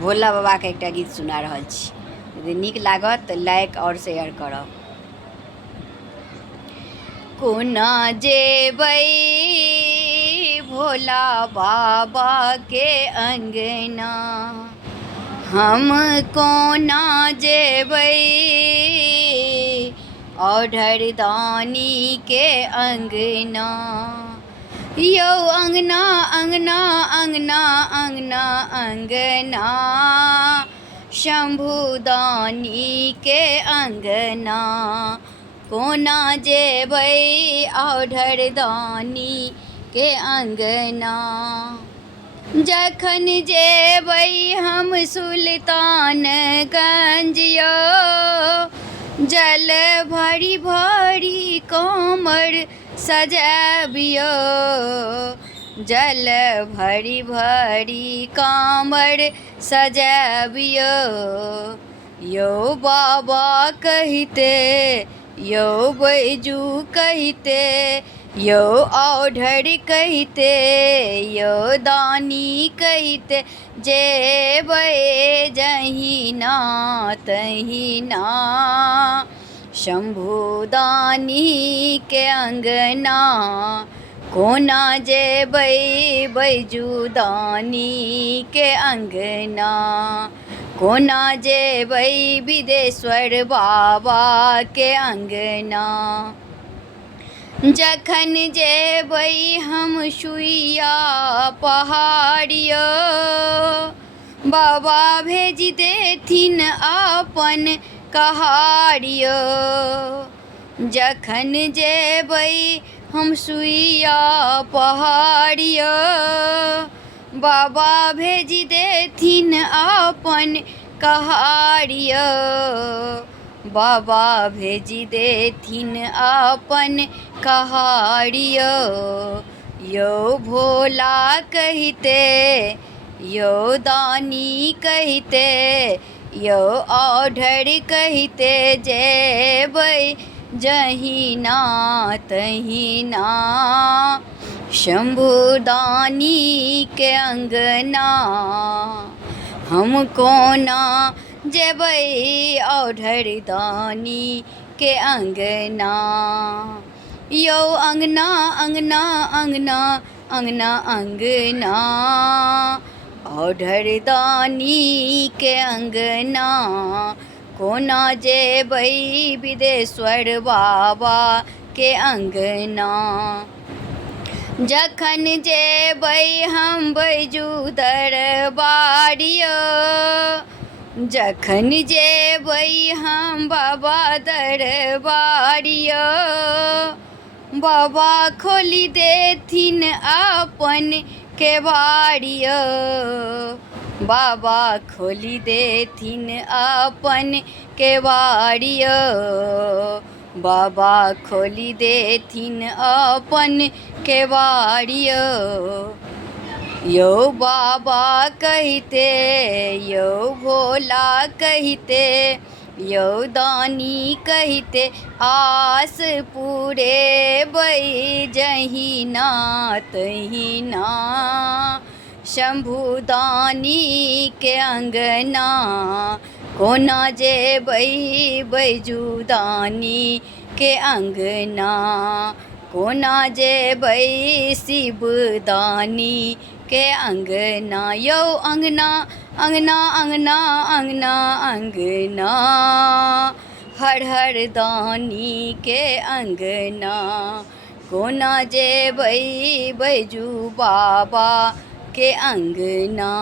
भोला बाबा के एक गीत सुना रहल छी। यदि नीक लागत तऽ लाइक और शेयर करब। कोना जेबै भोला बाबा के अंगना, हम कोना जेबै औढर दानी के अंगना। यौ अंगना अंगना अंगना अंगना अंगना, शंभु दानी के अंगना। कोना जेबै औढर दानी के अंगना। जखन जेबै हम सुल्तानगंज यौ, जल भरी भरी कमर सजाबियो। जल भरी भरी कमर सजाबियो। यौ बाबा कहिते, यौ बैजू कहिते, यौ औढर कहिते, यौ दानी कहिते, जेबै जहिना तहिना शंभु दानी के अंगना। कोना जेबै बैजू दानी के अंगना। कोना जेबै बिदेश्वर बाबा के अंगना। जखन जेबै हम सुइया पहाड़ियो, बाबा भेज देथिन अपन कहाड़ियो। जखन जेबै हम सुइया पहाड़ियो, बाबा भेज देथिन अपन कहाड़ियो। बाबा भेज देथिन अपन कहाड़ियो। यौ भोला कहिते, यौ दानी कहिते, यौ औढर कहिते, जेबै जहिना तहिना शंभु दानी के अंगना। हम कोना जेबै औढर दानी के अंगना। यौ अंगना अंगना अंगना अंगना अंगना, औढर दानी के अंगना। कोना जेबै बिदेश्वर बाबा के अंगना। जखन जेबै हम बैजू दरबारियो, जखन जेबै हम बाबा दरबारियो, बाबा खोली देथिन अपन केवाड़ियो। बाबा खोली देथिन अपन केवाड़ियो। बाबा खोली देथिन अपन केवाड़ियो। यौ बाबा कहिते, यौ भोला कहिते, यौ दानी कहिते, आस पुरेबै जहिना तहिना शंभु दानी के अंगना। कोना जेबै बैजू दानी के अंगना। कोना जेबै शिव दानी के अंगना। यौ अंगना अंगना अंगना अंगना अंगना, हर हर दानी के अंगना। कोना जेबै बैजू बाबा के अंगना।